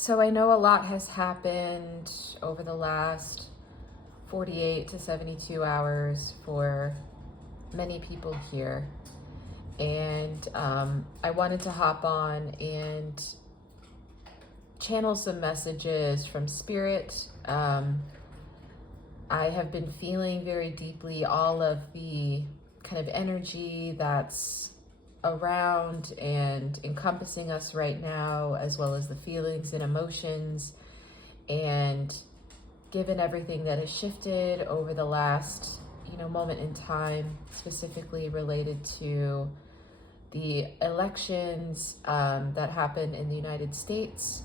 So I know a lot has happened over the last 48 to 72 hours for many people here. And I wanted to hop on and channel some messages from Spirit. I have been feeling very deeply all of the kind of energy that's around and encompassing us right now, as well as the feelings and emotions. And given everything that has shifted over the last, moment in time, specifically related to the elections that happened in the United States,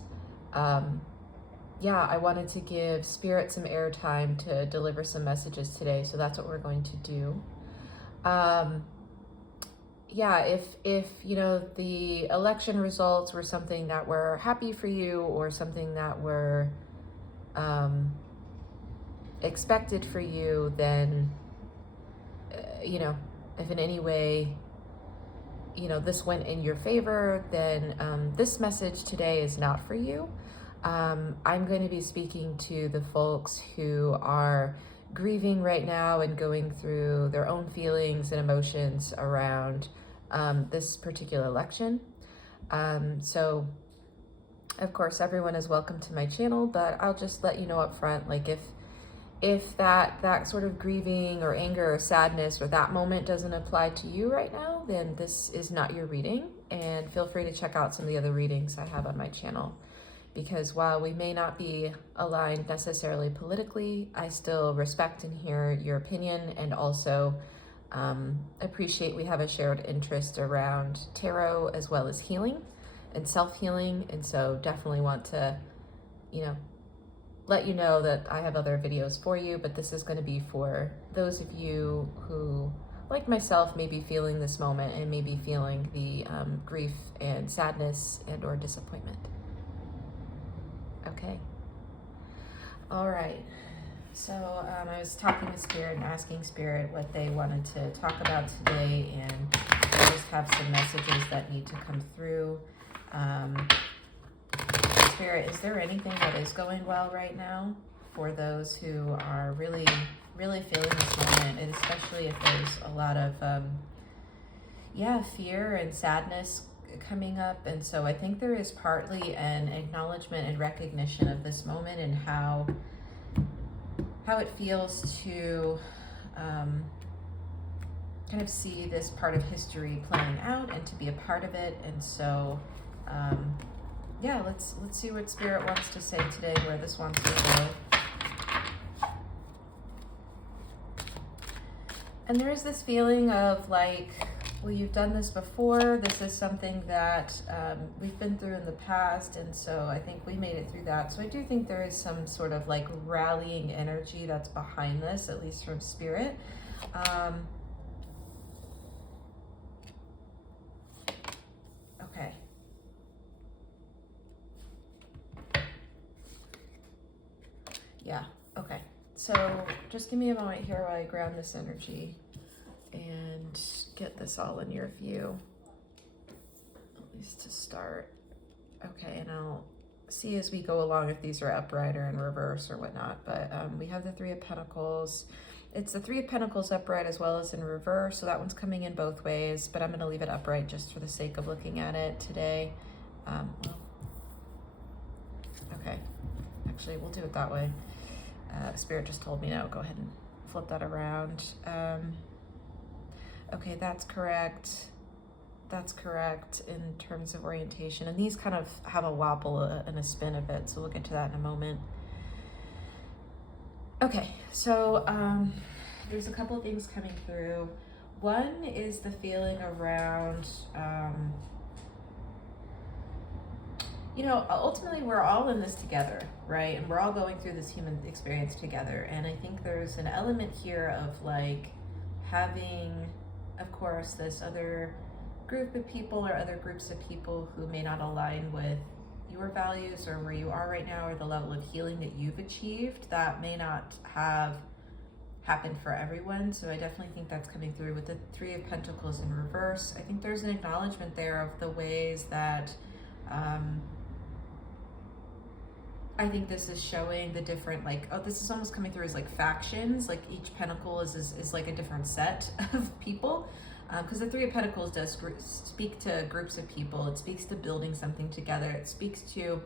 I wanted to give Spirit some airtime to deliver some messages today. So that's what we're going to do. If the election results were something that were happy for you or something that were expected for you, then, if in any way, this went in your favor, then this message today is not for you. I'm going to be speaking to the folks who are grieving right now and going through their own feelings and emotions around this particular election. So of course, everyone is welcome to my channel, but I'll just let you know up front, like if that sort of grieving or anger or sadness or that moment doesn't apply to you right now, then this is not your reading. And feel free to check out some of the other readings I have on my channel. Because while we may not be aligned necessarily politically, I still respect and hear your opinion, and also appreciate we have a shared interest around tarot as well as healing and self-healing. And so definitely want to, let you know that I have other videos for you, but this is going to be for those of you who, like myself, may be feeling this moment and may be feeling the grief and sadness and or disappointment. Okay. All right. So I was talking to Spirit and asking Spirit what they wanted to talk about today, and I just have some messages that need to come through. Spirit, is there anything that is going well right now for those who are really, really feeling this moment, and especially if there's a lot of, fear and sadness coming up? And so I think there is partly an acknowledgement and recognition of this moment and how it feels to kind of see this part of history playing out and to be a part of it. And so let's see what Spirit wants to say today, where this wants to go. And there is this feeling of like, well, you've done this before. This is something that we've been through in the past, and so I think we made it through that. So I do think there is some sort of like rallying energy that's behind this, at least from Spirit. Okay. Yeah, okay. So just give me a moment here while I ground this energy and get this all in your view, at least to start. Okay, and I'll see as we go along if these are upright or in reverse or whatnot, but we have the Three of Pentacles. It's the Three of Pentacles upright as well as in reverse, so that one's coming in both ways, but I'm going to leave it upright just for the sake of looking at it today. Okay, actually we'll do it that way. Spirit just told me no, go ahead and flip that around. Okay, that's correct. That's correct in terms of orientation. And these kind of have a wobble and a spin of it, so we'll get to that in a moment. Okay, so there's a couple of things coming through. One is the feeling around, ultimately we're all in this together, right? And we're all going through this human experience together. And I think there's an element here of like having, of course, this other group of people or other groups of people who may not align with your values or where you are right now, or the level of healing that you've achieved, that may not have happened for everyone. So I definitely think that's coming through with the Three of Pentacles in reverse. I think there's an acknowledgement there of the ways that I think this is showing the different, like, oh, this is almost coming through as like factions. Like each pentacle is like a different set of people. Because the Three of Pentacles does speak to groups of people. It speaks to building something together. It speaks to,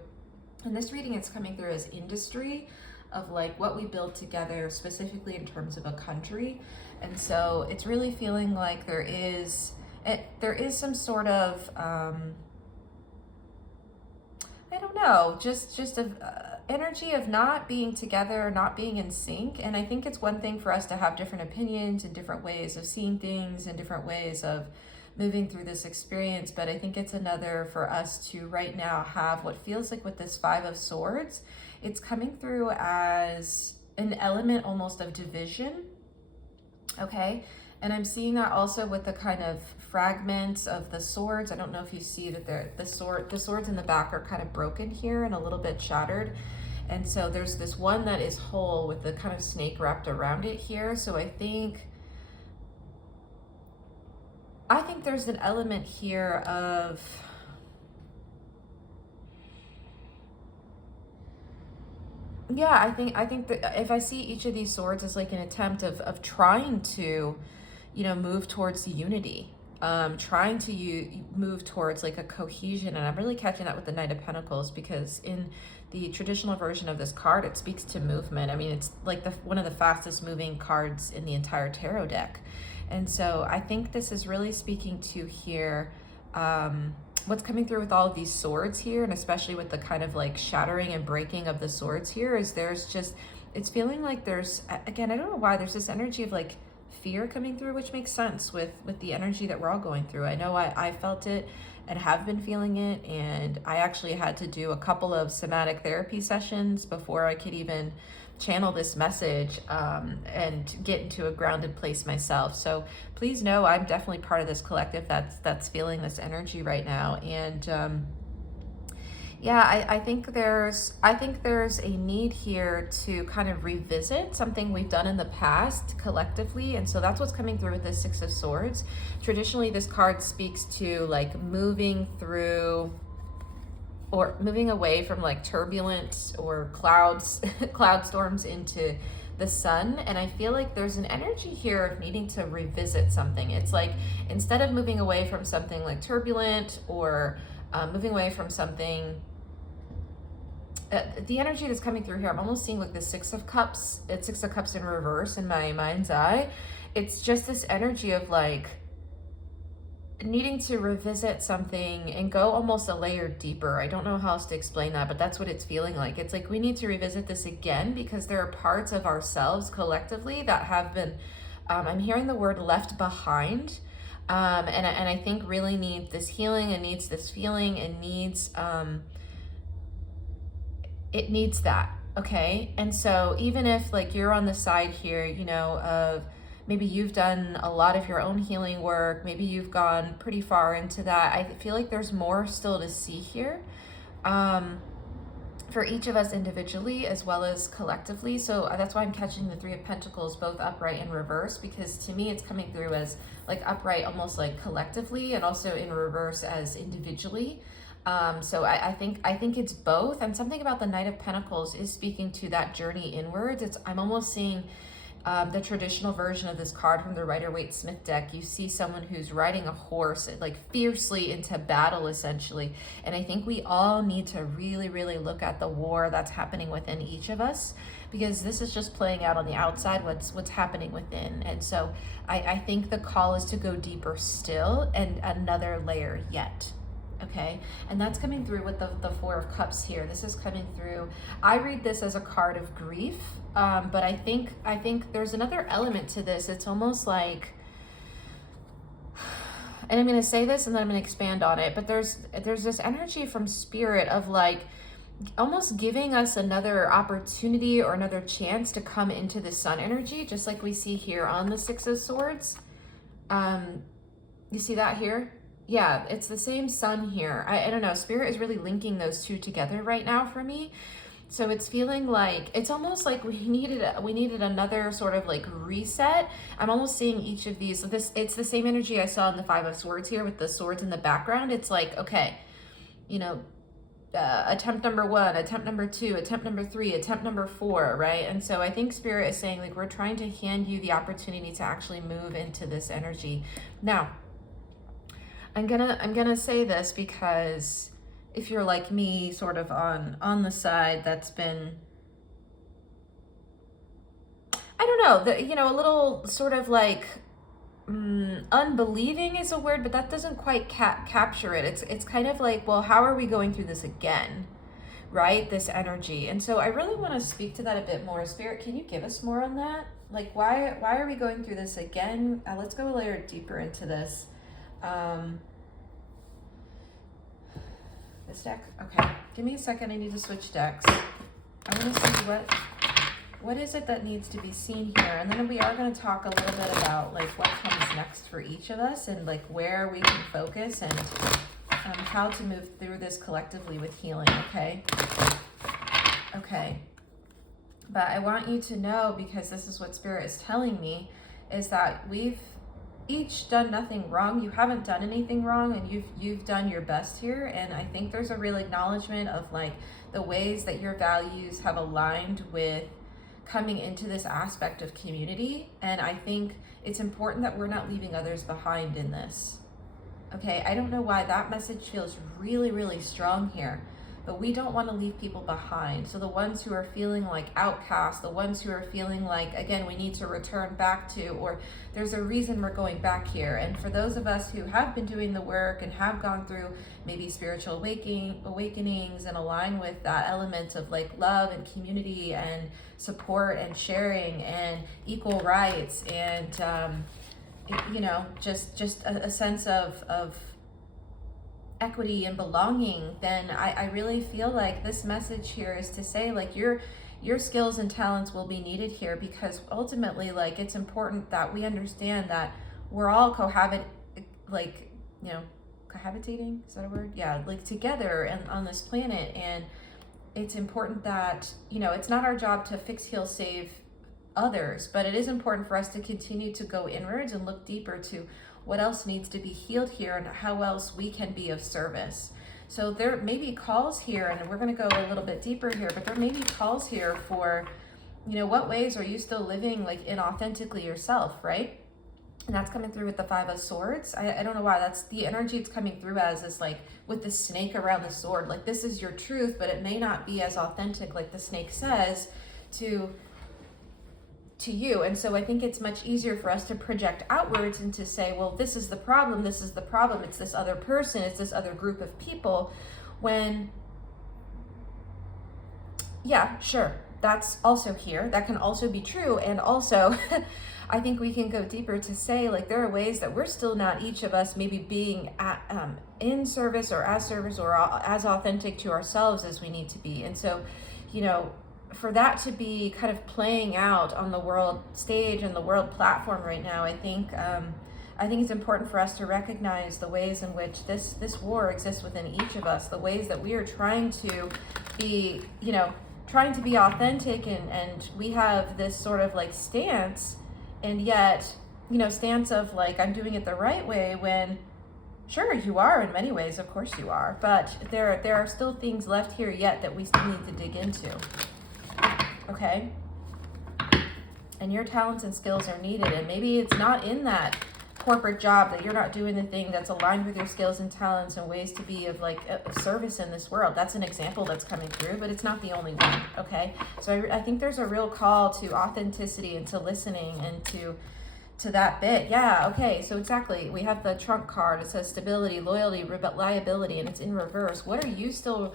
in this reading, it's coming through as industry of like what we build together, specifically in terms of a country. And so it's really feeling like there is some sort of, I don't know, just a energy of not being together, not being in sync. And I think it's one thing for us to have different opinions and different ways of seeing things and different ways of moving through this experience. But I think it's another for us to right now have what feels like with this Five of Swords, it's coming through as an element almost of division. Okay. And I'm seeing that also with the kind of fragments of the swords. I don't know if you see that the swords in the back are kind of broken here and a little bit shattered. And so there's this one that is whole with the kind of snake wrapped around it here. So I think there's an element here of, yeah, I think that if I see each of these swords as like an attempt of trying to, you know, move towards unity, trying to move towards like a cohesion. And I'm really catching that with the Knight of Pentacles, because in the traditional version of this card, it speaks to movement. I mean, it's like one of the fastest moving cards in the entire tarot deck. And so I think this is really speaking to here, what's coming through with all of these swords here, and especially with the kind of like shattering and breaking of the swords here, is there's just, it's feeling like there's, again, I don't know why, there's this energy of like fear coming through, which makes sense with the energy that we're all going through. I know I felt it and have been feeling it, and I actually had to do a couple of somatic therapy sessions before I could even channel this message and get into a grounded place myself. So please know I'm definitely part of this collective that's feeling this energy right now. And yeah, I think there's a need here to kind of revisit something we've done in the past collectively. And so that's what's coming through with the Six of Swords. Traditionally, this card speaks to like moving through or moving away from like turbulence or cloud storms into the sun. And I feel like there's an energy here of needing to revisit something. It's like, instead of moving away from something like turbulent or moving away from something, the energy that's coming through here, I'm almost seeing like the Six of Cups. It's Six of Cups in reverse in my mind's eye. It's just this energy of like needing to revisit something and go almost a layer deeper. I don't know how else to explain that, but that's what it's feeling like. It's like we need to revisit this again because there are parts of ourselves collectively that have been, I'm hearing the word left behind. And I think really need this healing and needs this feeling and needs, it needs that, okay? And so even if like you're on the side here, you know, of maybe you've done a lot of your own healing work, maybe you've gone pretty far into that, I feel like there's more still to see here for each of us individually as well as collectively. So that's why I'm catching the Three of Pentacles both upright and reverse, because to me it's coming through as like upright almost like collectively and also in reverse as individually. So I think it's both. And something about the Knight of Pentacles is speaking to that journey inwards. I'm almost seeing the traditional version of this card from the Rider-Waite-Smith deck. You see someone who's riding a horse like fiercely into battle essentially. And I think we all need to really, really look at the war that's happening within each of us, because this is just playing out on the outside, what's happening within. And so I think the call is to go deeper still and another layer yet. Okay, and that's coming through with the Four of Cups here. This is coming through. I read this as a card of grief, but I think there's another element to this. It's almost like, and I'm going to say this and then I'm going to expand on it, but there's this energy from spirit of like almost giving us another opportunity or another chance to come into the sun energy, just like we see here on the Six of Swords. You see that here? Yeah, it's the same sun here. I don't know, spirit is really linking those two together right now for me. So it's feeling like, it's almost like we needed another sort of like reset. I'm almost seeing each of these. So it's the same energy I saw in the Five of Swords here with the swords in the background. It's like, okay, you know, attempt number 1, attempt number 2, attempt number 3, attempt number 4, right? And so I think Spirit is saying, like, we're trying to hand you the opportunity to actually move into this energy. Now, I'm gonna say this because if you're like me, sort of on the side that's been, I don't know, a little sort of like, unbelieving is a word, but that doesn't quite capture it. It's kind of like, well, how are we going through this again, right? This energy. And so I really want to speak to that a bit more. Spirit, can you give us more on that? Like, why are we going through this again? Let's go a layer deeper into this. This deck? Okay, give me a second. I need to switch decks. I want to see what is it that needs to be seen here? And then we are going to talk a little bit about like what comes next for each of us and like where we can focus and how to move through this collectively with healing, okay? Okay. But I want you to know, because this is what Spirit is telling me, is that we've each done nothing wrong. You haven't done anything wrong, and you've done your best here. And I think there's a real acknowledgement of like the ways that your values have aligned with coming into this aspect of community. And I think it's important that we're not leaving others behind in this. Okay, I don't know why that message feels really, really strong here, but we don't want to leave people behind. So the ones who are feeling like outcasts, the ones who are feeling like, again, we need to return back to, or there's a reason we're going back here. And for those of us who have been doing the work and have gone through maybe spiritual awakenings and align with that element of like love and community and support and sharing and equal rights and, just a sense of equity and belonging, then I really feel like this message here is to say like your skills and talents will be needed here, because ultimately like it's important that we understand that we're all cohabitating, is that a word? Yeah, like together and on this planet. And it's important that, it's not our job to fix, heal, save others, but it is important for us to continue to go inwards and look deeper to what else needs to be healed here and how else we can be of service. So there may be calls here, and we're going to go a little bit deeper here, but there may be calls here for, what ways are you still living like inauthentically yourself, right? And that's coming through with the 5 of Swords. I don't know why that's the energy it's coming through as, is like with the snake around the sword. Like this is your truth, but it may not be as authentic like the snake says to you. And so I think it's much easier for us to project outwards and to say, well, this is the problem, it's this other person, it's this other group of people, when, yeah, sure, that's also here, that can also be true. And also I think we can go deeper to say like there are ways that we're still not, each of us maybe being in service or as authentic to ourselves as we need to be. And so, for that to be kind of playing out on the world stage and the world platform right now, I think it's important for us to recognize the ways in which this war exists within each of us, the ways that we are trying to be, authentic, and we have this sort of like stance, and yet, stance of like, I'm doing it the right way, when sure, you are in many ways, of course you are, but there are still things left here yet that we still need to dig into. Okay, and your talents and skills are needed, and maybe it's not in that corporate job that you're not doing the thing that's aligned with your skills and talents and ways to be of like of service in this world. That's an example that's coming through, but it's not the only one. Okay, so I think there's a real call to authenticity and to listening and to that bit. Yeah, okay, so exactly, we have the trump card. It says stability, loyalty, liability, and it's in reverse. What are you still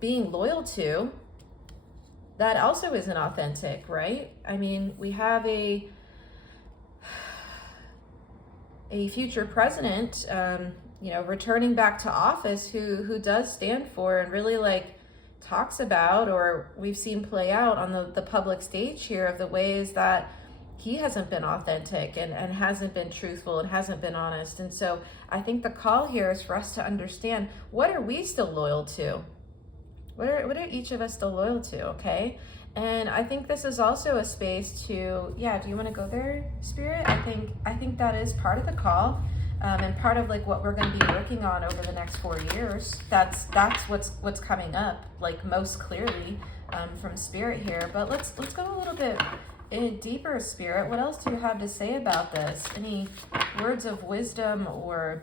being loyal to that also isn't authentic, right? I mean, we have a future president, returning back to office who does stand for and really like talks about, or we've seen play out on the public stage here, of the ways that he hasn't been authentic and hasn't been truthful and hasn't been honest. And so I think the call here is for us to understand, what are we still loyal to? What are each of us still loyal to, okay? And I think this is also a space to, do you want to go there, Spirit? I think that is part of the call. And part of like what we're going to be working on over the next 4 years, that's what's coming up, like most clearly from Spirit here. But let's go a little bit deeper, Spirit. What else do you have to say about this? Any words of wisdom or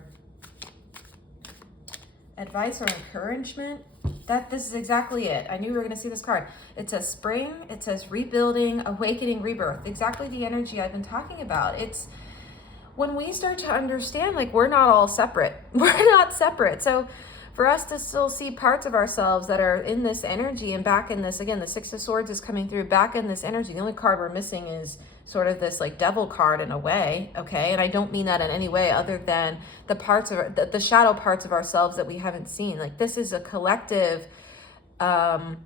advice or encouragement? That this is exactly it. I knew we were going to see this card. It says spring. It says rebuilding, awakening, rebirth. Exactly the energy I've been talking about. It's when we start to understand, like, we're not all separate. We're not separate. So for us to still see parts of ourselves that are in this energy and back in this, again, the Six of Swords is coming through, back in this energy. The only card we're missing is sort of this like devil card in a way, okay? And I don't mean that in any way other than the parts of the shadow parts of ourselves that we haven't seen. Like, this is a collective kind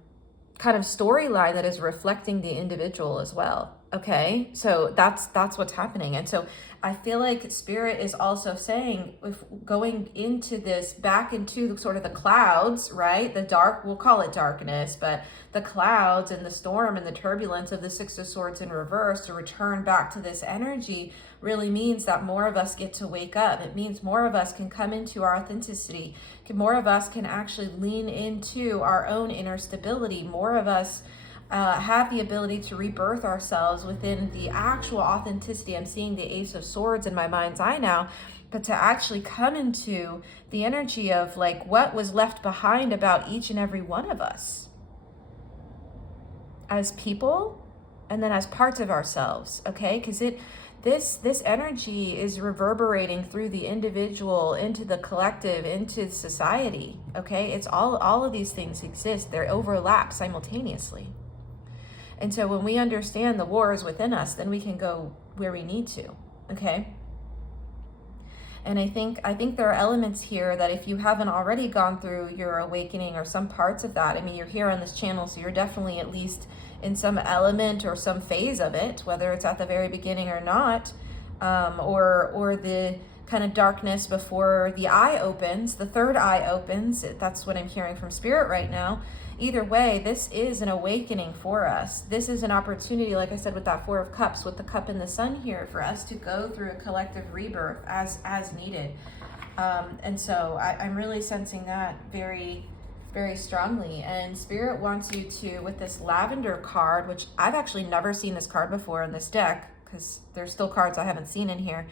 of storyline that is reflecting the individual as well, okay? So that's what's happening. And so I feel like Spirit is also saying, if going into this, back into sort of the clouds, right? The dark, we'll call it darkness, but the clouds and the storm and the turbulence of the Six of Swords in reverse, to return back to this energy really means that more of us get to wake up. It means more of us can come into our authenticity. More of us can actually lean into our own inner stability. More of us have the ability to rebirth ourselves within the actual authenticity. I'm seeing the Ace of Swords in my mind's eye now, but to actually come into the energy of like what was left behind about each and every one of us as people, and then as parts of ourselves, okay? Because this energy is reverberating through the individual into the collective, into society, okay? It's all of these things exist. They overlap simultaneously. And so when we understand the war is within us, then we can go where we need to, okay? And I think there are elements here that if you haven't already gone through your awakening or some parts of that, I mean, you're here on this channel, so you're definitely at least in some element or some phase of it, whether it's at the very beginning or not, or the kind of darkness before the eye opens, the third eye opens. That's what I'm hearing from Spirit right now. Either way, this is an awakening for us. This is an opportunity, like I said, with that Four of Cups, with the cup in the sun here, for us to go through a collective rebirth as needed. And so I'm really sensing that very, very strongly. And Spirit wants you to, with this lavender card, which I've actually never seen this card before in this deck, because there's still cards I haven't seen in here.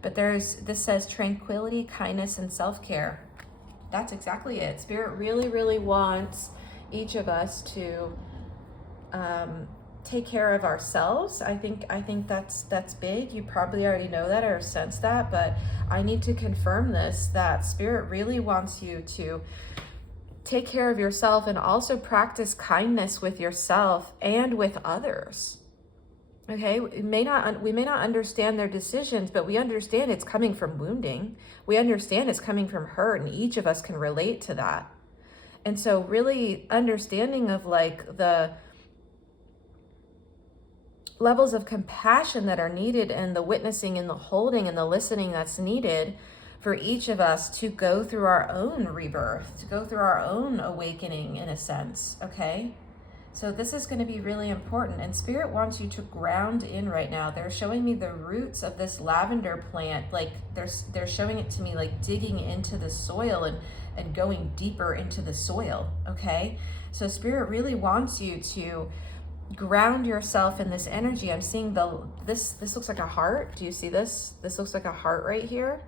But this says tranquility, kindness, and self-care. That's exactly it. Spirit really, really wants each of us to take care of ourselves. I think that's big. You probably already know that or sense that, but I need to confirm this, that Spirit really wants you to take care of yourself and also practice kindness with yourself and with others. Okay, we may not understand their decisions, but we understand it's coming from wounding. We understand it's coming from hurt, and each of us can relate to that. And so really understanding of like the levels of compassion that are needed, and the witnessing and the holding and the listening that's needed for each of us to go through our own rebirth, to go through our own awakening in a sense, okay? So this is going to be really important, and Spirit wants you to ground in right now. They're showing me the roots of this lavender plant, like they're showing it to me like digging into the soil and going deeper into the soil, okay? So Spirit really wants you to ground yourself in this energy. I'm seeing this looks like a heart. Do you see this? This looks like a heart right here.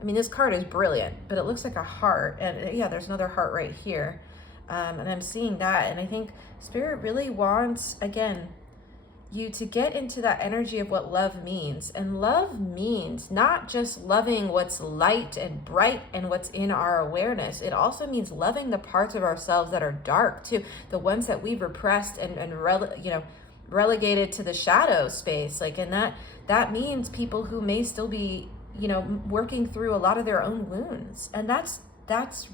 I mean, this card is brilliant, but it looks like a heart. And yeah, there's another heart right here. And I'm seeing that. And I think Spirit really wants, again, you to get into that energy of what love means. And love means not just loving what's light and bright and what's in our awareness. It also means loving the parts of ourselves that are dark too, the ones that we've repressed and relegated to the shadow space. Like, and that means people who may still be, working through a lot of their own wounds. And that's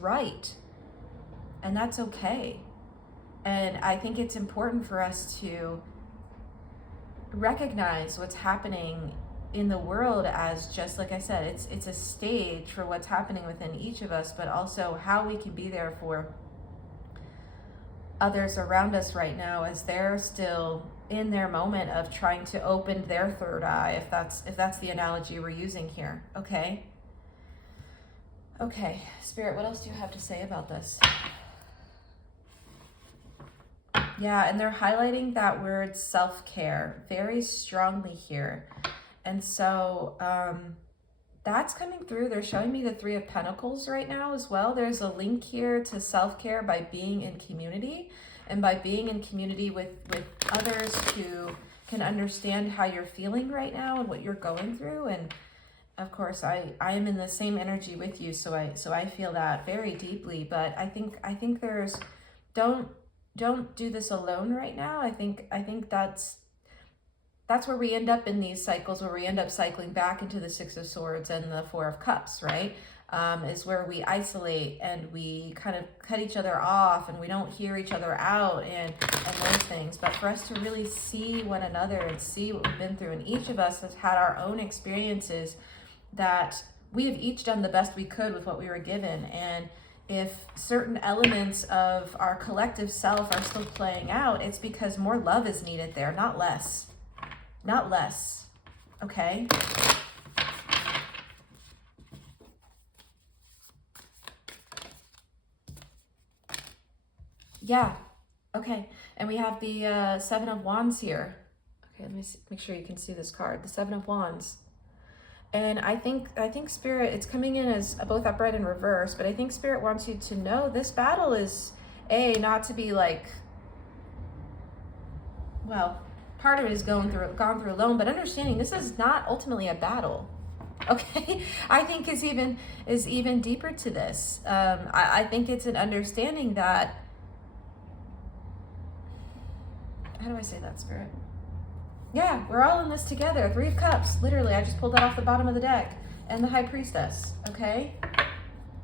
right. And that's okay. And I think it's important for us to recognize what's happening in the world as, just like I said, it's a stage for what's happening within each of us, but also how we can be there for others around us right now as they're still in their moment of trying to open their third eye, if that's the analogy we're using here, okay? Okay, Spirit, what else do you have to say about this? Yeah, and they're highlighting that word self-care very strongly here. And so that's coming through. They're showing me the Three of Pentacles right now as well. There's a link here to self-care by being in community, and by being in community with others who can understand how you're feeling right now and what you're going through. And of course, I am in the same energy with you, so I feel that very deeply. But I think there's don't do this alone right now. I think that's where we end up in these cycles, where we end up cycling back into the Six of Swords and the Four of Cups, right? Is where we isolate and we kind of cut each other off and we don't hear each other out and those things. But for us to really see one another and see what we've been through, and each of us has had our own experiences that we have each done the best we could with what we were given. And if certain elements of our collective self are still playing out, it's because more love is needed there, not less. Not less. Okay? Yeah. Okay. And we have the Seven of Wands here. Okay, let me make sure you can see this card. The Seven of Wands. And I think Spirit, it's coming in as both upright and reverse, but I think Spirit wants you to know this battle is, not to be like, well, part of it is gone through alone, but understanding this is not ultimately a battle. Okay, I think is even deeper to this. I think it's an understanding that, how do I say that, Spirit? Yeah, we're all in this together. Three of Cups, literally. I just pulled that off the bottom of the deck. And the High Priestess, okay?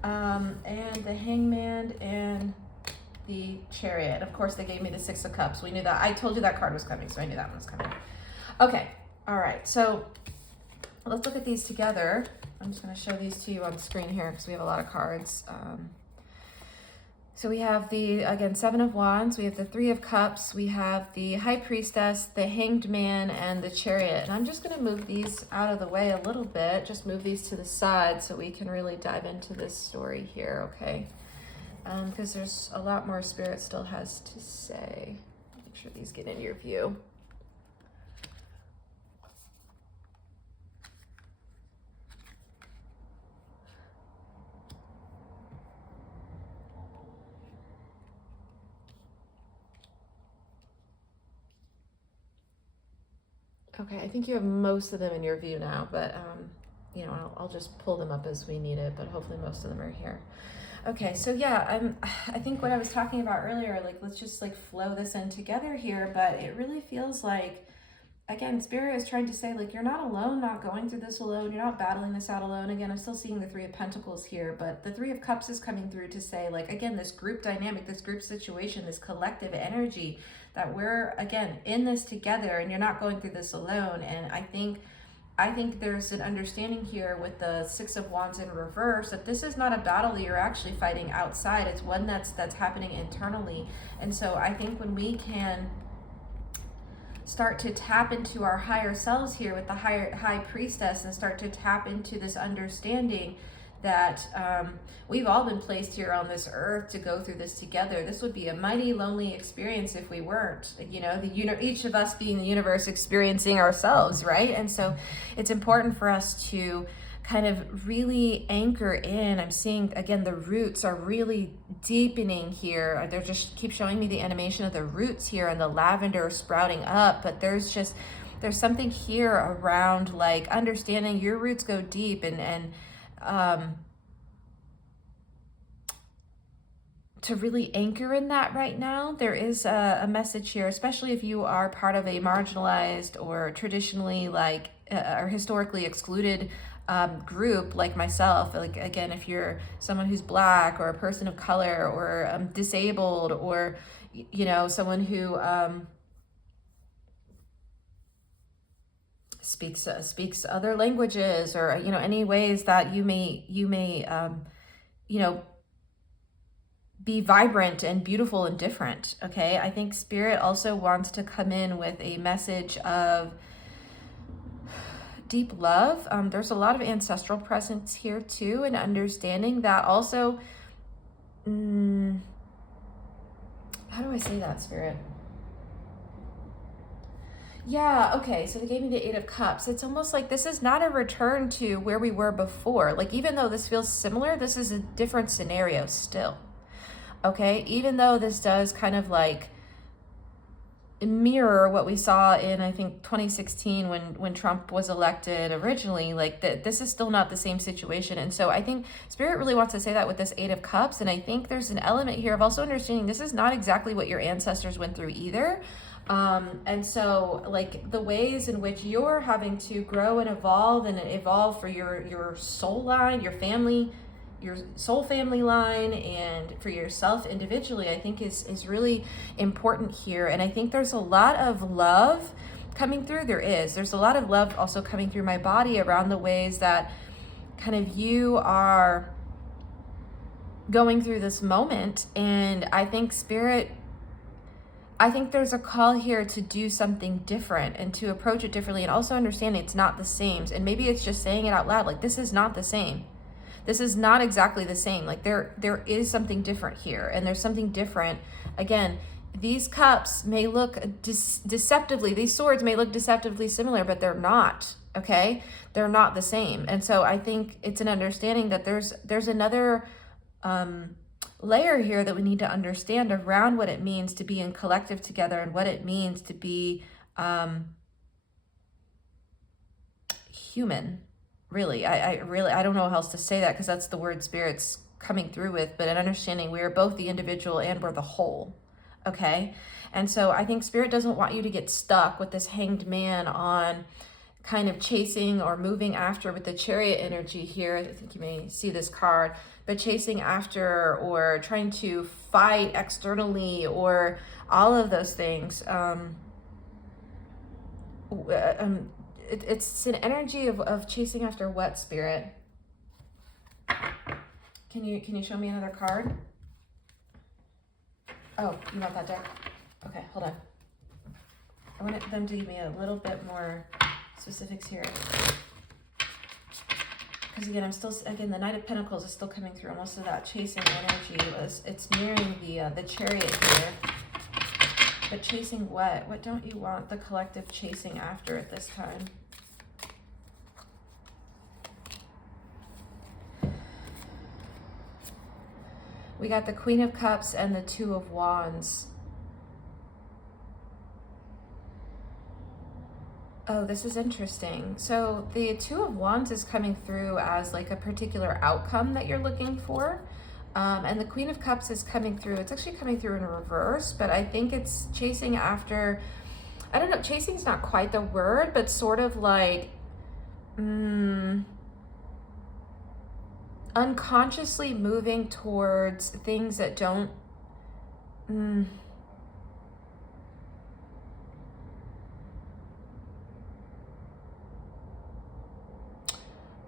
And the Hangman and the Chariot. Of course, they gave me the Six of Cups. We knew that. I told you that card was coming, so I knew that one was coming. Okay, all right. So let's look at these together. I'm just going to show these to you on the screen here because we have a lot of cards. So we have the, again, Seven of Wands, we have the Three of Cups, we have the High Priestess, the Hanged Man, and the Chariot. And I'm just going to move these out of the way a little bit, just move these to the side so we can really dive into this story here, okay? Because there's a lot more Spirit still has to say. Make sure these get in your view. Okay, I think you have most of them in your view now, but you know, I'll just pull them up as we need it, but hopefully most of them are here. Okay, so yeah, I think what I was talking about earlier, like, let's just like flow this in together here, but it really feels like, again, Spirit is trying to say, like, you're not alone, not going through this alone, you're not battling this out alone. Again, I'm still seeing the Three of Pentacles here, but the Three of Cups is coming through to say, like, again, this group dynamic, this group situation, this collective energy, that we're, again, in this together, and you're not going through this alone. And I think there's an understanding here with the Six of Wands in reverse that this is not a battle that you're actually fighting outside. It's one that's happening internally. And so I think when we can start to tap into our higher selves here with the High Priestess and start to tap into this understanding that we've all been placed here on this earth to go through this together. This would be a mighty lonely experience if we weren't, you know, each of us being the universe experiencing ourselves, right? And so it's important for us to kind of really anchor in. I'm seeing, again, the roots are really deepening here. They're just keep showing me the animation of the roots here and the lavender sprouting up, but there's something here around, like, understanding your roots go deep and to really anchor in that right now. There is a message here, especially if you are part of a marginalized or traditionally, like, or historically excluded group like myself. Like, again, if you're someone who's Black or a person of color or disabled, or, you know, someone who speaks other languages, or, you know, any ways that you may you know, be vibrant and beautiful and different. Okay, I think Spirit also wants to come in with a message of deep love. There's a lot of ancestral presence here too, and understanding that also, how do I say that, Spirit? Yeah, okay, so they gave me the Eight of Cups. It's almost like this is not a return to where we were before. Like, even though this feels similar, this is a different scenario still. Okay, even though this does kind of like mirror what we saw in, I think, 2016 when Trump was elected originally, like this is still not the same situation. And so I think Spirit really wants to say that with this Eight of Cups. And I think there's an element here of also understanding this is not exactly what your ancestors went through either. And so like the ways in which you're having to grow and evolve for your soul line, your family, your soul family line, and for yourself individually, I think is really important here. And I think there's a lot of love coming through. There's a lot of love also coming through my body around the ways that kind of you are going through this moment. And I think there's a call here to do something different and to approach it differently, and also understand it's not the same. And maybe it's just saying it out loud, like, this is not the same. This is not exactly the same. Like there is something different here, and there's something different. Again, these cups may look deceptively, these swords may look deceptively similar, but they're not, okay? They're not the same. And so I think it's an understanding that there's another layer here that we need to understand around what it means to be in collective together, and what it means to be human. Really, I don't know how else to say that, because that's the word Spirit's coming through with, but an understanding we are both the individual and we're the whole, okay? And so I think Spirit doesn't want you to get stuck with this Hanged Man on kind of chasing or moving after with the Chariot energy here. I think you may see this card, but chasing after or trying to fight externally or all of those things. It's an energy of chasing after what, Spirit? Can you show me another card? Oh, you want that deck? Okay, hold on. I want them to give me a little bit more specifics here. Because again, the Knight of Pentacles is still coming through. Most of that chasing energy it's mirroring the Chariot here. But chasing what? What don't you want the collective chasing after at this time? We got the Queen of Cups and the Two of Wands. Oh, this is interesting. So the Two of Wands is coming through as like a particular outcome that you're looking for. And the Queen of Cups is coming through. It's actually coming through in reverse, but I think it's chasing after, I don't know, chasing is not quite the word, but sort of like, unconsciously moving towards things that don't,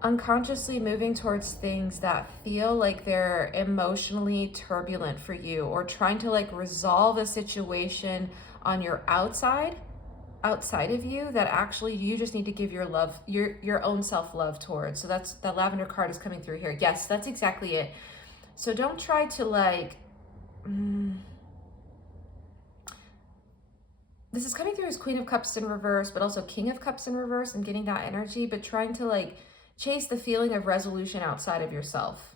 unconsciously moving towards things that feel like they're emotionally turbulent for you, or trying to like resolve a situation on your outside of you that actually you just need to give your love, your own self-love towards. So that's, the lavender card is coming through here. Yes, that's exactly it. So don't try to like, this is coming through as Queen of Cups in reverse, but also King of Cups in reverse, and getting that energy, but trying to like chase the feeling of resolution outside of yourself.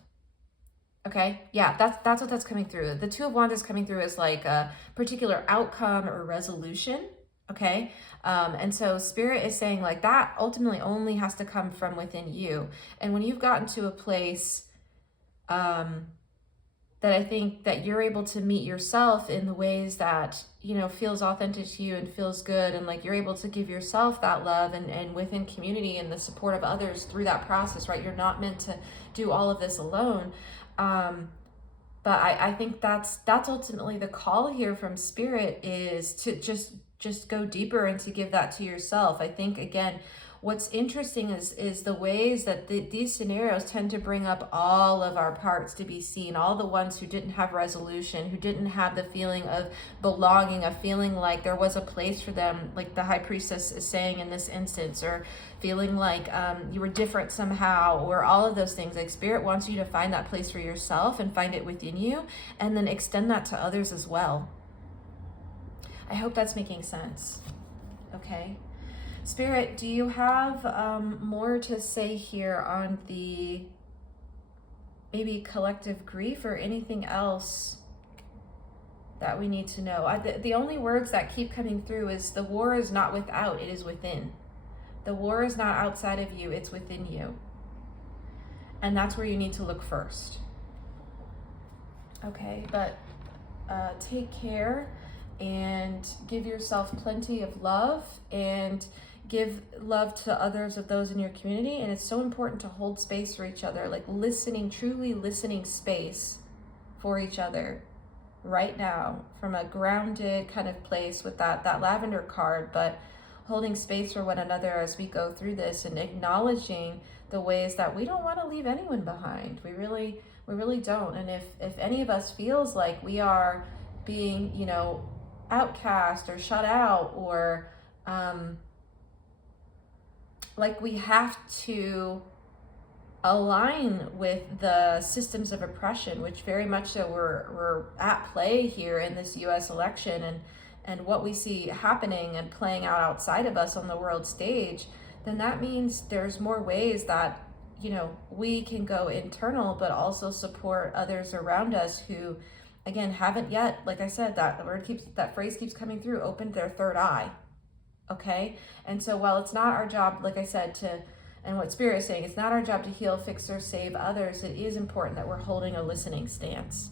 Okay, yeah, that's what that's coming through. The Two of Wands is coming through as like a particular outcome or resolution. Okay, and so Spirit is saying like that ultimately only has to come from within you. And when you've gotten to a place that I think that you're able to meet yourself in the ways that, you know, feels authentic to you and feels good, and like you're able to give yourself that love and within community and the support of others through that process, right? You're not meant to do all of this alone. But I think that's ultimately the call here from Spirit, is to just go deeper and to give that to yourself. I think, again, what's interesting is the ways that these scenarios tend to bring up all of our parts to be seen, all the ones who didn't have resolution, who didn't have the feeling of belonging, of feeling like there was a place for them, like the high priestess is saying in this instance, or feeling like you were different somehow, or all of those things. Like Spirit wants you to find that place for yourself and find it within you, and then extend that to others as well. I hope that's making sense. Okay. Spirit, do you have more to say here on the maybe collective grief or anything else that we need to know? The only words that keep coming through is the war is not without, it is within. The war is not outside of you, it's within you. And that's where you need to look first. Okay, but take care and give yourself plenty of love, and give love to others of those in your community. And it's so important to hold space for each other, like listening, truly listening space for each other right now from a grounded kind of place with that lavender card, but holding space for one another as we go through this, and acknowledging the ways that we don't want to leave anyone behind. We really don't. And if any of us feels like we are being, outcast or shut out, or like we have to align with the systems of oppression, which very much so we're at play here in this US election, and what we see happening and playing out outside of us on the world stage, then that means there's more ways that, we can go internal, but also support others around us who, again, haven't yet, like I said, that phrase keeps coming through, opened their third eye. Okay. And so while it's not our job, like I said, and what Spirit is saying, it's not our job to heal, fix, or save others, it is important that we're holding a listening stance.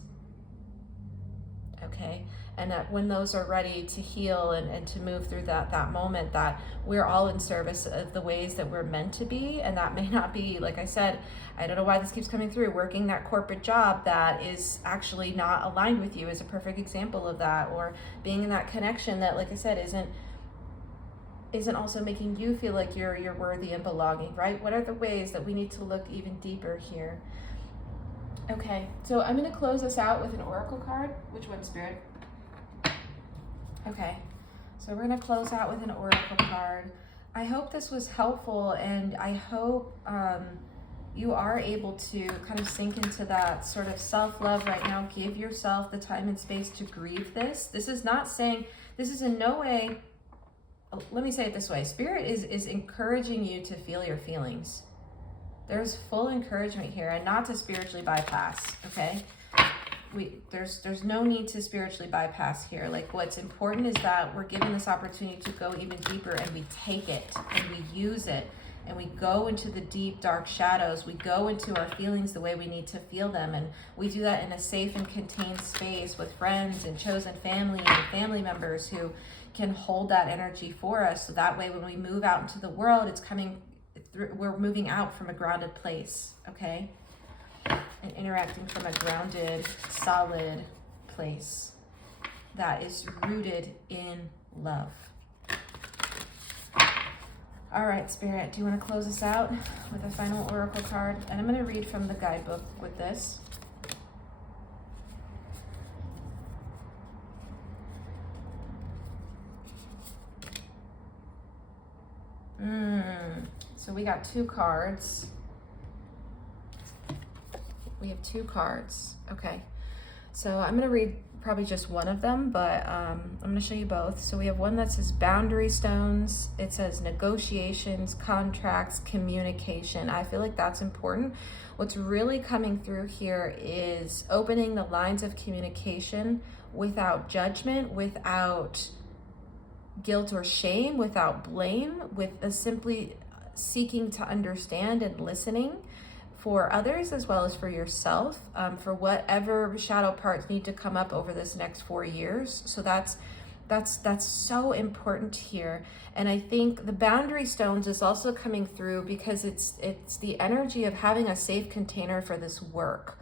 Okay. And that when those are ready to heal and to move through that moment, that we're all in service of the ways that we're meant to be. And that may not be, like I said, I don't know why this keeps coming through, working that corporate job that is actually not aligned with you is a perfect example of that, or being in that connection that, like I said, isn't also making you feel like you're worthy and belonging, right? What are the ways that we need to look even deeper here? Okay, so I'm going to close this out with an oracle card. Which one, Spirit? Okay, so we're going to close out with an oracle card. I hope this was helpful, and I hope you are able to kind of sink into that sort of self-love right now. Give yourself the time and space to grieve this. This is not saying, this is in no way, let me say it this way. Spirit is encouraging you to feel your feelings. There's full encouragement here, and not to spiritually bypass, okay? There's no need to spiritually bypass here. Like, what's important is that we're given this opportunity to go even deeper, and we take it and we use it, and we go into the deep dark shadows. We go into our feelings the way we need to feel them, and we do that in a safe and contained space with friends and chosen family and family members who can hold that energy for us. So that way when we move out into the world, it's coming through, we're moving out from a grounded place, okay? And interacting from a grounded, solid place that is rooted in love. All right, Spirit, do you want to close us out with a final oracle card? And I'm going to read from the guidebook with this. So we got two cards. We have two cards. Okay. So I'm going to read probably just one of them, but I'm going to show you both. So we have one that says boundary stones. It says negotiations, contracts, communication. I feel like that's important. What's really coming through here is opening the lines of communication without judgment, without guilt or shame, without blame, with simply seeking to understand and listening for others as well as for yourself, for whatever shadow parts need to come up over this next 4 years. So that's so important here. And I think the boundary stones is also coming through because it's the energy of having a safe container for this work.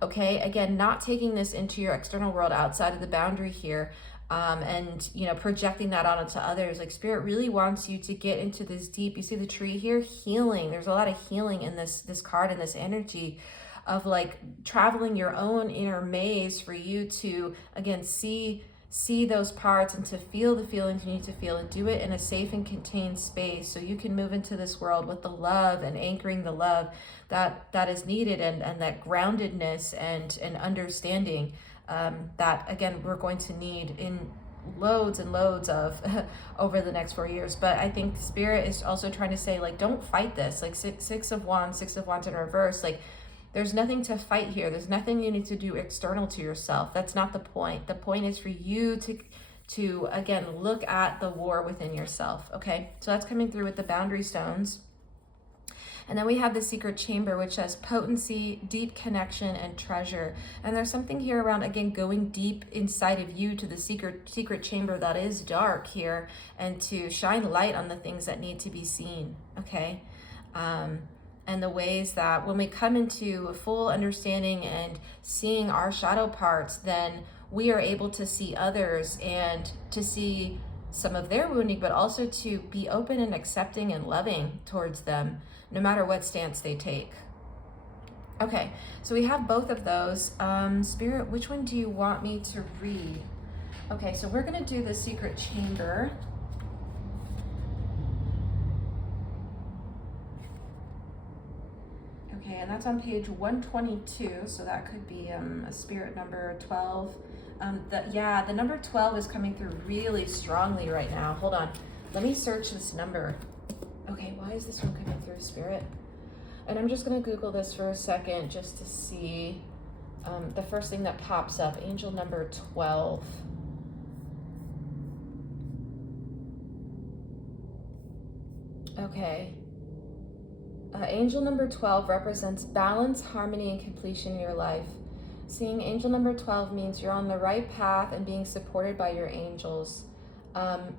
Okay, again, not taking this into your external world outside of the boundary here, and, you know, projecting that onto others. Like Spirit really wants you to get into this deep, you see the tree here, healing. There's a lot of healing in this card and this energy of like traveling your own inner maze for you to, again, see those parts and to feel the feelings you need to feel, and do it in a safe and contained space so you can move into this world with the love and anchoring the love that is needed, and that groundedness and understanding that, again, we're going to need in loads and loads of over the next 4 years. But I think Spirit is also trying to say, like, don't fight this. Like six of wands in reverse, like there's nothing to fight here. There's nothing you need to do external to yourself. That's not the point. The point is for you to again look at the war within yourself. Okay, so that's coming through with the boundary stones. And then we have the secret chamber, which says potency, deep connection, and treasure. And there's something here around, again, going deep inside of you to the secret chamber that is dark here, and to shine light on the things that need to be seen, okay? And the ways that when we come into a full understanding and seeing our shadow parts, then we are able to see others and to see some of their wounding, but also to be open and accepting and loving towards them, no matter what stance they take. Okay, so we have both of those. Spirit, which one do you want me to read? Okay, so we're gonna do the secret chamber. Okay, and that's on page 122, so that could be a spirit number 12. The number 12 is coming through really strongly right now. Hold on, let me search this number. Okay, why is this one coming through, Spirit? And I'm just gonna Google this for a second just to see the first thing that pops up, angel number 12. Okay. Angel number 12 represents balance, harmony, and completion in your life. Seeing angel number 12 means you're on the right path and being supported by your angels.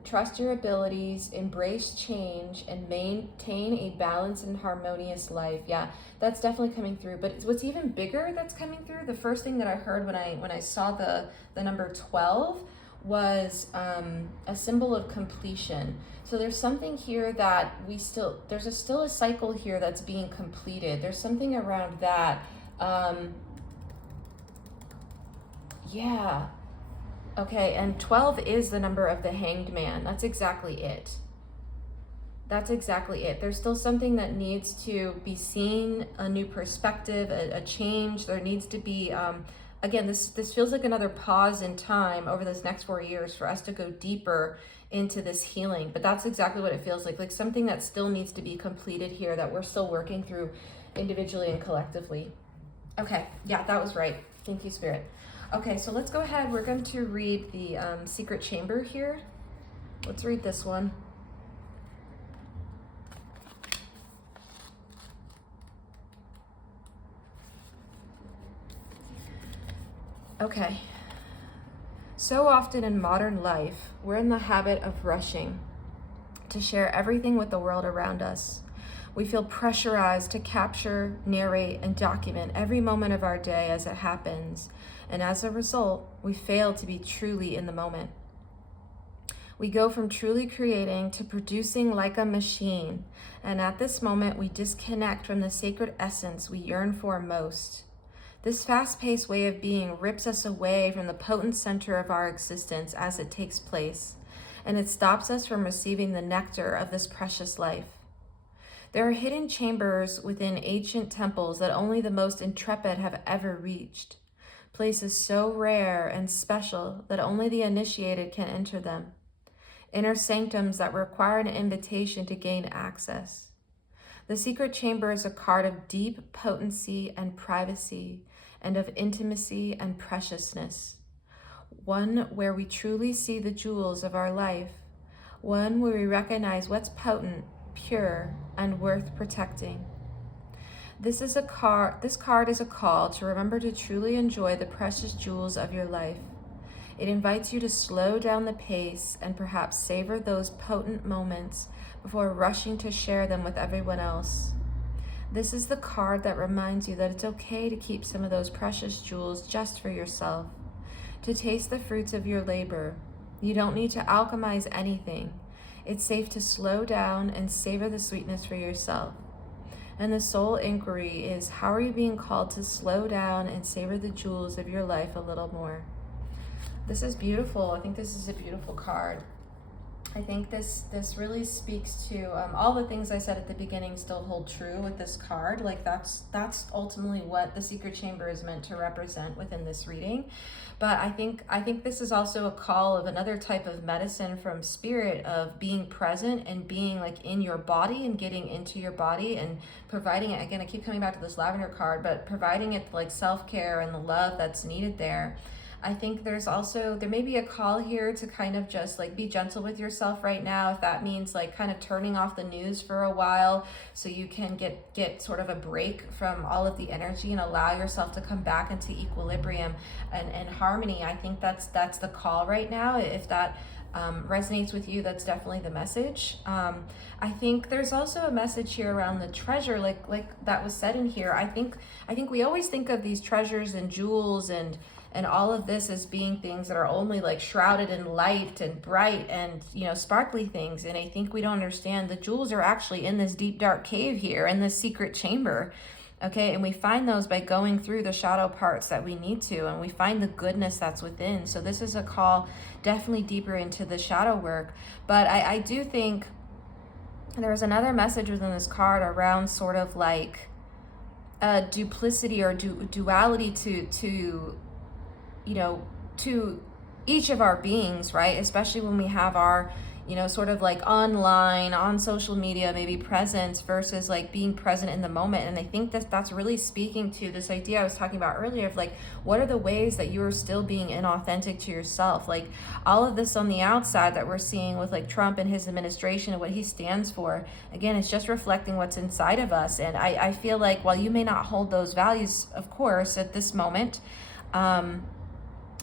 Trust your abilities, embrace change, and maintain a balanced and harmonious life. Yeah, that's definitely coming through. But what's even bigger that's coming through, the first thing that I heard when I saw the number 12 was a symbol of completion. So there's something here that there's still a cycle here that's being completed. There's something around that. Yeah. Okay, and 12 is the number of the Hanged Man. That's exactly it. That's exactly it. There's still something that needs to be seen, a new perspective, a change. There needs to be, again, this feels like another pause in time over this next 4 years for us to go deeper into this healing. But that's exactly what it feels like something that still needs to be completed here, that we're still working through individually and collectively. Okay, yeah, that was right. Thank you, Spirit. Okay, so let's go ahead. We're going to read the secret chamber here. Let's read this one. Okay. So often in modern life, we're in the habit of rushing to share everything with the world around us. We feel pressurized to capture, narrate, and document every moment of our day as it happens. And as a result, we fail to be truly in the moment. We go from truly creating to producing like a machine. And at this moment, we disconnect from the sacred essence we yearn for most. This fast-paced way of being rips us away from the potent center of our existence as it takes place, and it stops us from receiving the nectar of this precious life. There are hidden chambers within ancient temples that only the most intrepid have ever reached, places so rare and special that only the initiated can enter them, inner sanctums that require an invitation to gain access. The secret chamber is a card of deep potency and privacy, and of intimacy and preciousness. One where we truly see the jewels of our life. One where we recognize what's potent, pure, and worth protecting. This card is a call to remember to truly enjoy the precious jewels of your life. It invites you to slow down the pace and perhaps savor those potent moments before rushing to share them with everyone else. This is the card that reminds you that it's okay to keep some of those precious jewels just for yourself, to taste the fruits of your labor, You don't need to alchemize anything. It's safe to slow down and savor the sweetness for yourself. And the soul inquiry is, how are you being called to slow down and savor the jewels of your life a little more? This is beautiful. I think this is a beautiful card. I think this really speaks to all the things I said at the beginning still hold true with this card. Like that's ultimately what the secret chamber is meant to represent within this reading. But I think this is also a call of another type of medicine from spirit, of being present and being like in your body and getting into your body and providing it. Again, I keep coming back to this lavender card, but providing it like self-care and the love that's needed there. I think there may be a call here to kind of just like be gentle with yourself right now. If that means like kind of turning off the news for a while so you can get sort of a break from all of the energy and allow yourself to come back into equilibrium and harmony. I think that's the call right now. If that resonates with you, that's definitely the message. I think there's also a message here around the treasure, like that was said in here. I think we always think of these treasures and jewels and all of this as being things that are only like shrouded in light and bright and, you know, sparkly things. And I think we don't understand the jewels are actually in this deep, dark cave here, in this secret chamber. Okay, and we find those by going through the shadow parts that we need to, and we find the goodness that's within. So this is a call definitely deeper into the shadow work. But I do think there's another message within this card around sort of like duplicity or duality to you know, to each of our beings, right? Especially when we have our, you know, sort of like online, on social media, maybe presence versus like being present in the moment. And I think that's really speaking to this idea I was talking about earlier of like, what are the ways that you are still being inauthentic to yourself? Like all of this on the outside that we're seeing with like Trump and his administration and what he stands for, again, it's just reflecting what's inside of us. And I feel like while you may not hold those values, of course, at this moment,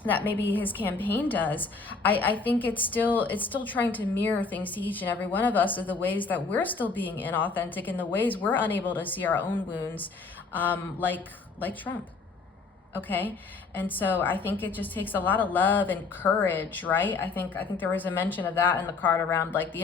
that maybe his campaign does, I think it's still trying to mirror things to each and every one of us of the ways that we're still being inauthentic and the ways we're unable to see our own wounds, like Trump. Okay, and so I think it just takes a lot of love and courage, right? I think there was a mention of that in the card around like the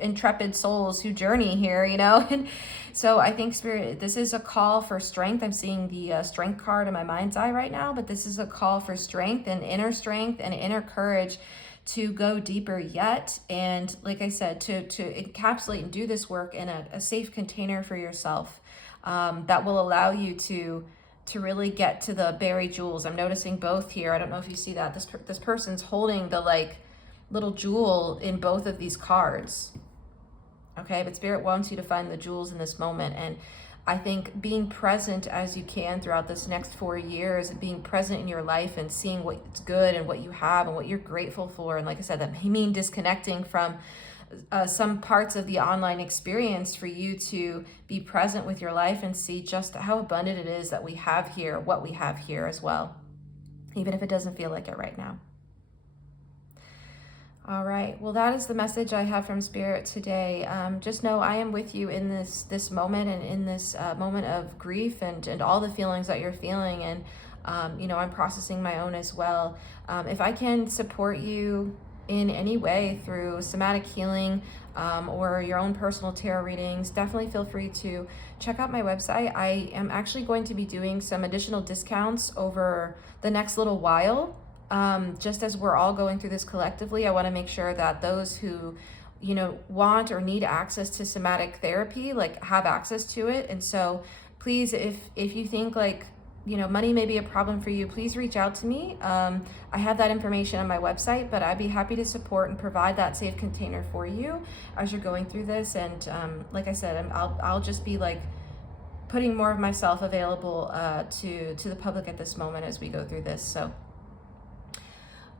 intrepid souls who journey here, you know. And so I think spirit, this is a call for strength. I'm seeing the strength card in my mind's eye right now, but this is a call for strength and inner courage to go deeper yet. And like I said, to encapsulate and do this work in a safe container for yourself, that will allow you to really get to the buried jewels. I'm noticing both here. I don't know if you see that. This person's holding the like little jewel in both of these cards. Okay, but Spirit wants you to find the jewels in this moment. And I think being present as you can throughout this next 4 years, and being present in your life and seeing what's good and what you have and what you're grateful for. And like I said, that may mean disconnecting from some parts of the online experience for you to be present with your life and see just how abundant it is that we have here, what we have here as well, even if it doesn't feel like it right now. All right, well, that is the message I have from Spirit today. Just know I am with you in this moment and in this moment of grief and all the feelings that you're feeling. And, I'm processing my own as well. If I can support you in any way through somatic healing or your own personal tarot readings, definitely feel free to check out my website. I am actually going to be doing some additional discounts over the next little while. Just as we're all going through this collectively, I want to make sure that those who, want or need access to somatic therapy, like have access to it. And so please, if you think like, money may be a problem for you, please reach out to me. I have that information on my website, but I'd be happy to support and provide that safe container for you as you're going through this. And like I said, I'll just be like putting more of myself available to the public at this moment as we go through this. So,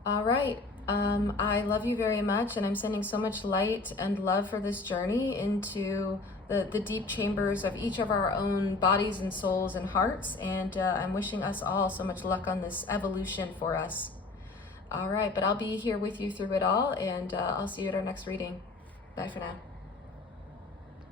all right. I love you very much, and I'm sending so much light and love for this journey into the deep chambers of each of our own bodies and souls and hearts. And I'm wishing us all so much luck on this evolution for us. All right, but I'll be here with you through it all, and I'll see you at our next reading. Bye for now.